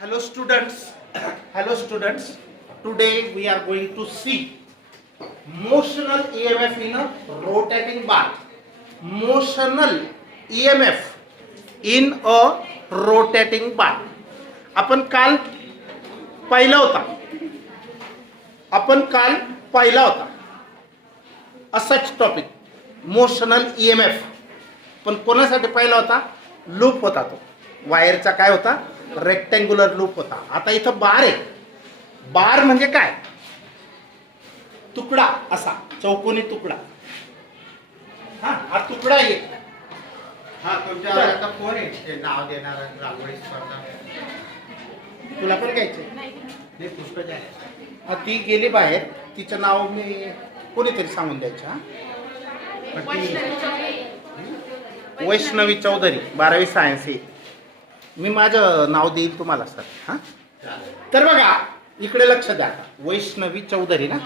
Hello students. Hello students. Today we are going to see motional EMF in a rotating bar. Motional EMF in a rotating bar. आपण काल पाहिला होता असाच topic motional EMF. पण कोणासाठी पाहिला होता? लूप होता तो. वायरचा काय होता? रेक्टँग्युलर लूप होता. आता इथं बार आहे. बार म्हणजे काय? तुकडा, असा चौकोनी तुकडा. हा तुकडा एक. तुमच्या आता कोण आहे ते नाव देणार रांगोळी स्पर्धा? तुला पण घ्यायचे? ते पुस्तक आहे. ती गेली बाहेर. तिचं नाव मी कोणीतरी सांगून द्यायचं. वैष्णवी चौधरी, 12वी सायन्स आहे. मी माझं नाव देईल तुम्हाला सर. हां, तर बघा इकडे लक्ष द्या. वैष्णवी चौधरी ना,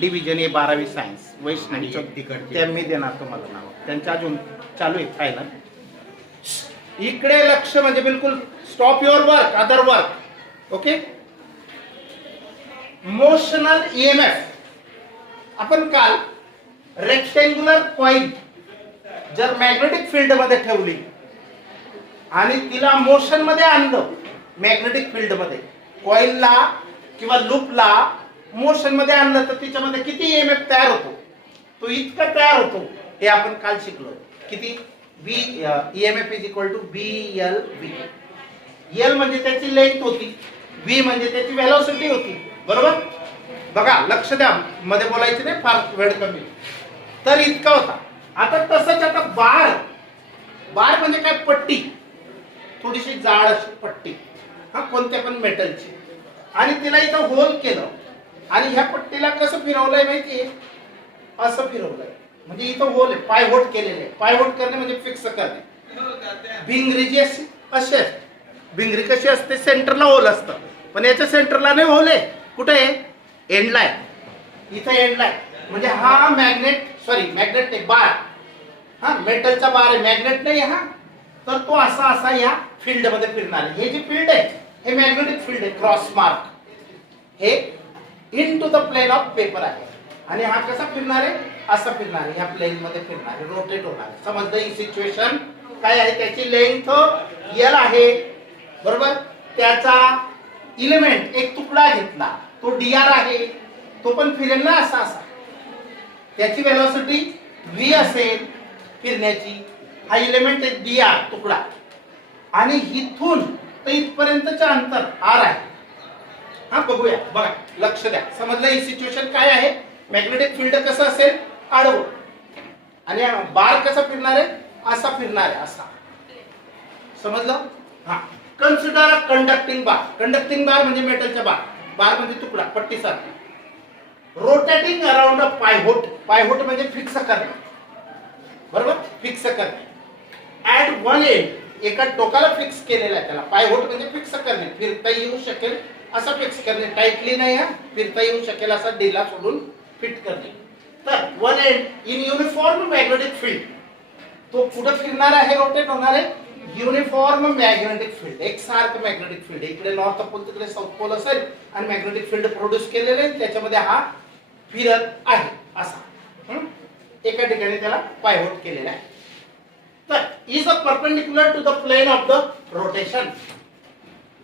डिव्हिजन ए 12वी सायन्स. वैष्णवी चौधरी, त्या मी देणार तुम्हाला नाव. त्यांच्या अजून चालू आहे फायनल. इकडे लक्ष म्हणजे बिलकुल stop your work, other work. Okay. Motional EMF. आपण काल रेक्टँग्युलर कॉईल जर मॅग्नेटिक फील्ड मध्ये ठेवली आणि तिला मोशन मध्ये आणलं, मॅग्नेटिक फील्ड मध्ये कॉईलला किंवा लूपला मोशन मध्ये आणलं, तर तिच्यामध्ये किती EMF तयार होतो? तो इतका तयार होतो. हे आपण काल शिकलो. किती? EMF is equal to BLV. L म्हणजे त्याची लेंथ होती, V म्हणजे त्याची व्हेलॉसिटी होती. बरोबर? बघा लक्ष द्या, मध्ये बोलायचं नाही, फार वेळ कमी. तर इतका होता. आता तसंच आता बार म्हणजे काय? पट्टी, थोडीशी जाड अशी पट्टी, कोणत्या पण मेटलची. आणि तिला इथं होल केलं आणि ह्या पट्टीला कसं फिरवलंय माहितीये? असं फिरवलंय. म्हणजे इथं होल आहे, पायहोट केलेले. पायहोट करणे म्हणजे फिक्स करणे. भिंगरी जी अशी अशी असते. भिंगरी कशी असते? सेंटरला होल असतं. पण याच्या सेंटरला नाही होल आहे. कुठे आहे? एंडला आहे. इथं एंडला आहे. म्हणजे हा मॅग्नेट नाही, बार. मेटलचा बार आहे, मॅग्नेट नाही. तर तो असा या फील्ड मध्ये फिरणार आहे. हे जे फील्ड आहे हे मॅग्नेटिक फील्ड आहे. क्रॉस मार्क हे into the plane of paper आहे. आणि हा कसा फिरणार आहे? असा फिरणार आहे. ह्या प्लेन मध्ये फिरणार आहे, रोटेट होणार आहे. समजलं ही सिच्युएशन काय आहे? त्याची लेंथ L आहे. बरोबर? त्याचा इलेमेंट एक तुकडा घेतला, तो DR आहे. तो पण फिरेल ना असा. त्याची व्हेलॉसिटी V असेल फिरण्याची. हा इलेमेंट एक DR तुकडा. आणि इथून तर इथपर्यंतचं अंतर R आहे. बघूया. बघा लक्ष द्या. समजलं ही सिच्युएशन काय आहे? मॅग्नेटिक फील्ड कसं असेल? आडवं. आणि बार कसा फिरणार आहे? असा फिरणार आहे, असा. समजलं? कन्सिडर कंडक्टिंग बार. कंडक्टिंग बार म्हणजे मेटलचा बार. बार म्हणजे तुकडा, पट्टीसारखा. रोटेटिंग अराउंड अ पायहोट. पायहोट म्हणजे फिक्स करणे. बरोबर? फिक्स करणे. ऍट वन एंड, एका टोकाला फिक्स केलेला आहे त्याला. पायहोट म्हणजे फिक्स करणे, फिरता येऊ शकेल असं फिक्स करणे. टाईटली नाही, फिरता येऊ शकेल असा ढिला सोडून फिट करणे. तर one and in uniform magnetic field. तो कुठं फिरणार आहे? रोटेट होणार आहे. युनिफॉर्म मॅग्नेटिक फील्ड, एकसारखं मॅग्नेटिक फील्ड. इकडे नॉर्थ पोल, तिकडे साऊथ पोल असेल आणि मॅग्नेटिक फील्ड प्रोड्यूस केलेले आहे. त्याच्यामध्ये हा फिरत आहे असा. एका ठिकाणी त्याला पायहोट केलेला आहे. तर is a perpendicular to the plane of the rotation.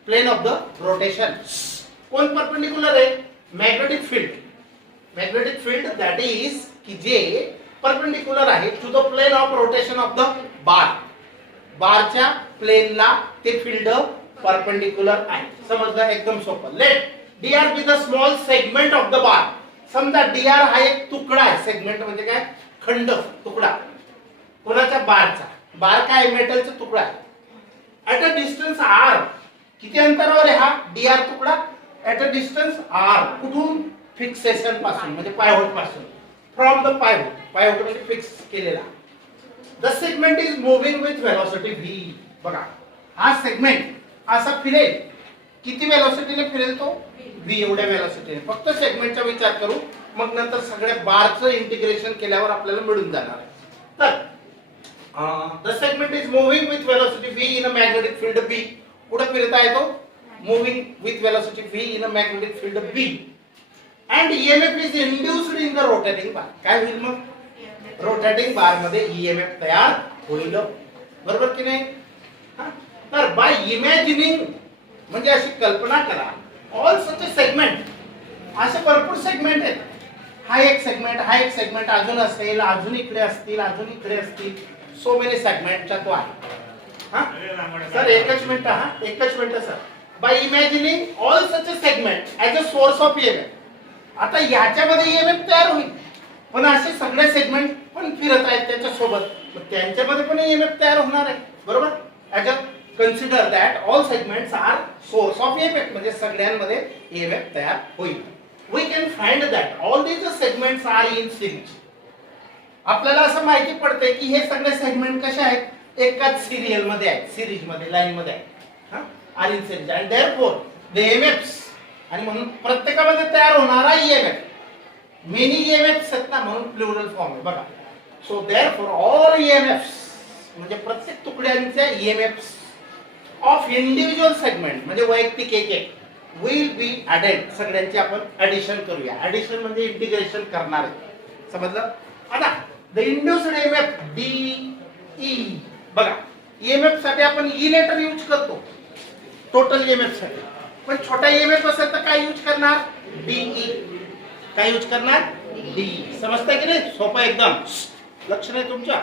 Plane of the rotation. कोण परपेंडिक्युलर आहे? Magnetic field. Magnetic field that is की जे परपेंडिक्युलर आहे to the plane of rotation of the bar. बारच्या प्लेनला ते फील्ड परपेंडिक्युलर आहे. समजलं? एकदम सोपं. Let DR be the small segment of the bar. समजा DR हा एक तुकडा आहे. सेगमेंट म्हणजे काय? खंड, तुकडा. कोणाच्या? बारचा. बार काय? मेटलचा तुकडा आहे. At a distance R. किती अंतरावर आहे हा DR तुकडा? At a distance R. कुठून? फिक्सेशन पासून, म्हणजे पायहोट पासून. From the पायहोट. पायहोट म्हणजे फिक्स केलेला. The segment is moving with velocity V. बघा हा सेगमेंट असा फिरेल. किती व्हेलॉसिटीने फिरेल तो? V एवढ्या व्हेलॉसिटीने. फक्त सेगमेंटचा विचार करू, मग नंतर सगळ्या बारचं इंटिग्रेशन केल्यावर आपल्याला मिळून जाणार आहे. तर the segment is moving with velocity v in a magnetic field B. कुठे फिरता येतो? moving with velocity v in a magnetic field B and EMF is induced in the rotating bar. काय होईल मग? रोटेटिंग बार मध्ये EMF तयार होईल, बरोबर की नाही? तर बाय इमॅजिनिंग म्हणजे अशी कल्पना करा, ऑल सच अ सेगमेंट, असे भरपूर सेगमेंट आहेत. हा एक सेगमेंट, हा एक सेगमेंट, अजून असेल, अजून इकडे असतील, अजून इकडे असतील, सो मेनी सेगमेंटचा तो आहे. हा सर एकच मिनिट, हा एकच minute sir. By imagining all such a segment as a source of EMF. आता याच्यामध्ये EMF तयार होईल, पण असे सगळे सेगमेंट पण फिरत आहेत त्याच्या सोबत, त्यांच्यामध्ये पण EMF तयार होणार आहे, बरोबर? As a consider that all segments are source of EMF, म्हणजे सगळ्यांमध्ये EMF तयार होईल. We can find that all these segments are in series. आपल्याला असं माहिती पडते की हे सगळे सेगमेंट कसे आहेत? एकाच सिरियल मध्ये आहेत, सिरीज मध्ये, लाईन मध्ये आहेत, R in series and therefore the EMFs, आणि म्हणून प्रत्येकामध्ये तयार होणारा EMF मेनी EMFs आहेत ना, म्हणून प्लुरल फॉर्म आहे बघा. सो देअरफॉर ऑल EMFs म्हणजे प्रत्येक तुकड्यांच्या EMFs ऑफ इंडिव्हिज्युअल सेगमेंट म्हणजे वैयक्तिक एक एक विल बी ॲडेड. सगळ्यांची आपण ॲडिशन करूया. ॲडिशन म्हणजे इंटिग्रेशन करणार आहे, समजलं? आता द इंड्युस्ड EMF DE बघा, EMF साठी आपण E लेटर यूज करतो टोटल EMF साठी, पण छोटा EMF असेल तर काय यूज करणार? DE. काय यूज करणार? DE. समजतंय की नाही? सोपं एकदम. लक्ष नाही तुमच्या?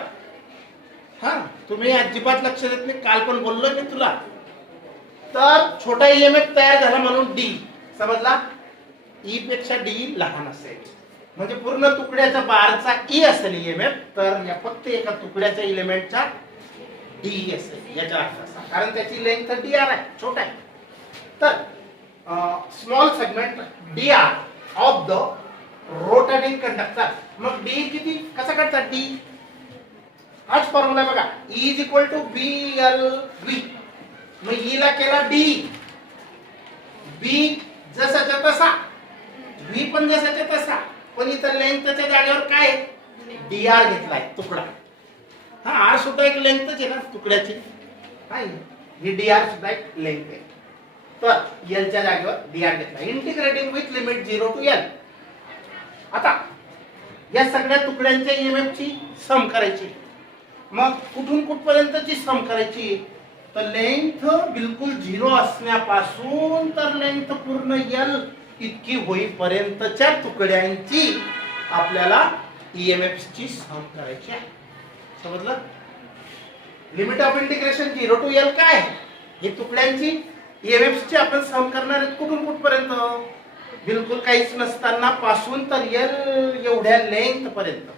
हा तुम्ही अजिबात लक्ष देत नाही, काल पण बोललोय मी तुला. तर छोटा EMF तयार झाला म्हणून D, समजला? E पेक्षा D लहान असेल म्हणजे पूर्ण तुकड्याच्या बारचा E असेल EMF, तर या फक्त एका तुकड्याच्या एलिमेंटचा DE असेल, याचा अर्थ असा, कारण त्याची लेंथ DR आहे, छोटा आहे. तर small segment DR of the rotating conductor. मग D किती, कसा काढतात D? हाच फॉर्म्युला बघा, E is equal to BLV. मग E ला केला D, B जसाच्या तसा, V पण जसाच्या तसा, पण इथं लेंथच्या जागेवर काय DR घेतलाय तुकडा. हा R सुद्धा एक लेंथच आहे ना तुकड्याची, ही DR सुद्धा एक लेंथ आहे. तर L च्या जागेवर DR घेतला. Integrating with limit 0 to L. आता या सगळ्या तुकड्यांच्या EMF ची सम करायची. मग कुठून कुठपर्यंतची सम करायची? तर लेंथ बिलकुल 0 असण्यापासून तर लेंथ पूर्ण L इतकी होईपर्यंतच्या तुकड्यांची आपल्याला EMF ची सम करायची आहे, समजलं? Limit of integration 0 to L काय? ही तुकड्यांची EMF ची आपण सम करणार आहेत. कुठून कुठपर्यंत? बिलकुल काहीच नसताना पासून तर L एवढ्या लेंथ पर्यंत,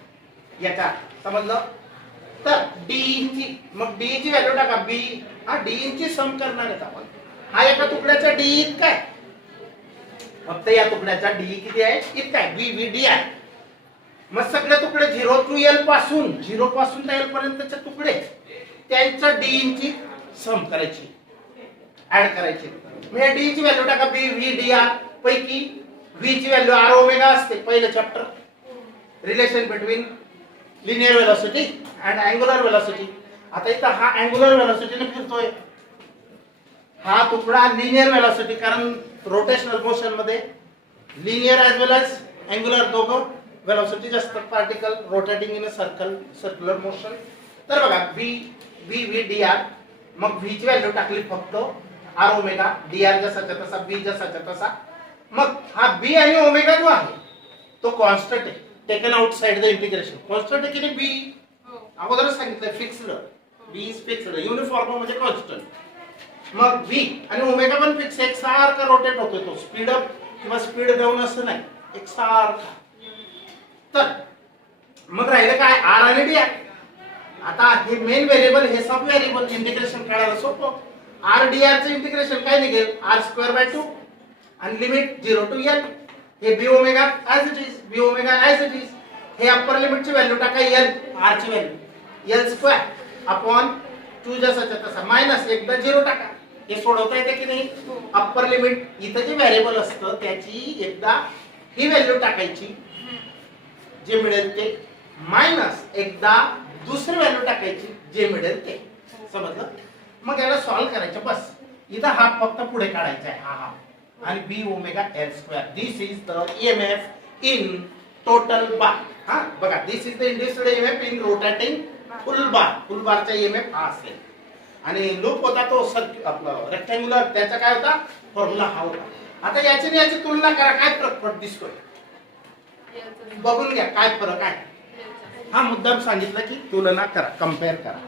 याचा समजलं? तर D ची, मग D ची व्हॅल्यू टाका B. हा D ची सम करणार आहेत आपण. हा एका तुकड्याचा D इतका आहे, फक्त या तुकड्याचा D किती आहे? इतका आहे, VD आहे. मग सगळे तुकडे 0 टू L पासून, 0 पासून तर L पर्यंतचे तुकडे, त्यांच्या D ची सम करायची, ऍड करायची. मग या D ची व्हॅल्यू टाका VDR. पैकी V ची व्हॅल्यू R ओमेगा असते, पहिलं chapter, relation between linear velocity and angular velocity. आता इथं हा अँग्युलर वेलोसिटीने फिरतोय, हा तुकडा लिनियर वेलोसिटी, कारण रोटेशनल मोशन मध्ये लिनियर ॲज वेल एज अँग्युलर दोघं वेलोसिटीज असतात. Particle rotating in a circle, circular motion. तर बघा VDR. मग V ची व्हॅल्यू टाकली फक्त R ओमेगा, DR जसाच्या तसा, B जसाच्या तसा. मग हा B आणि ओमेगा जो आहे तो कॉन्स्टंट आहे, taken outside the integration. Constant आहे की नाही B? अगोदरच सांगितलं fixed. B is fixed, uniform म्हणजे कॉन्स्टंट. मग V आणि ओमेगा पण फिक्स, एक सारखा रोटेट होतोय तो, स्पीड अप किंवा स्पीड डाऊन असं नाही, एक सारखा. तर मग राहिलं काय? R आणि D. आता हे मेन व्हेरिएबल, हे सब व्हेरिएबल इंटिग्रेशन काढायला सोपं. RDR चं इंटिग्रेशन काय निघेल? R²/2 आणि लिमिट 0 टू L. हे B omega as it is, B omega as it is. हे अप्पर लिमिटची व्हॅल्यू टाका L, R ची व्हॅल्यू L² अपॉन 2 जसाच्या तसा, मायनस एकदा 0 टाका. हे सोडवता येते की नाही? अप्पर लिमिट इथं जे व्हेरिएबल असतं त्याची एकदा ही व्हॅल्यू टाकायची, जे मिळेल ते, मायनस एकदा दुसरी व्हॅल्यू टाकायची, जे मिळेल ते. समजलं? मग याला सॉल्व्ह करायचं बस. इथं हा फक्त पुढे काढायचा आहे हा आणि B omega L square. This is the EMF in total bar. हा बघा, this is the induced EMF in rotating full bar. Full बारचा ईएमएफ हा असेल आणि लूप होता तो आपलं रेक्टँग्युलर, त्याचा काय होता फॉर्म्युला हा होता. आता याची आणि याची तुलना करा, काय फरक दिसतोय बघून घ्या, काय फरक आहे. हा मुद्दाम सांगितलं की तुलना करा, कम्पेअर करा,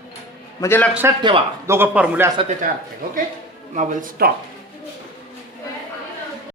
म्हणजे लक्षात ठेवा दोघं फॉर्म्युले असा त्याच्या अर्थ आहे. Okay, now will stop.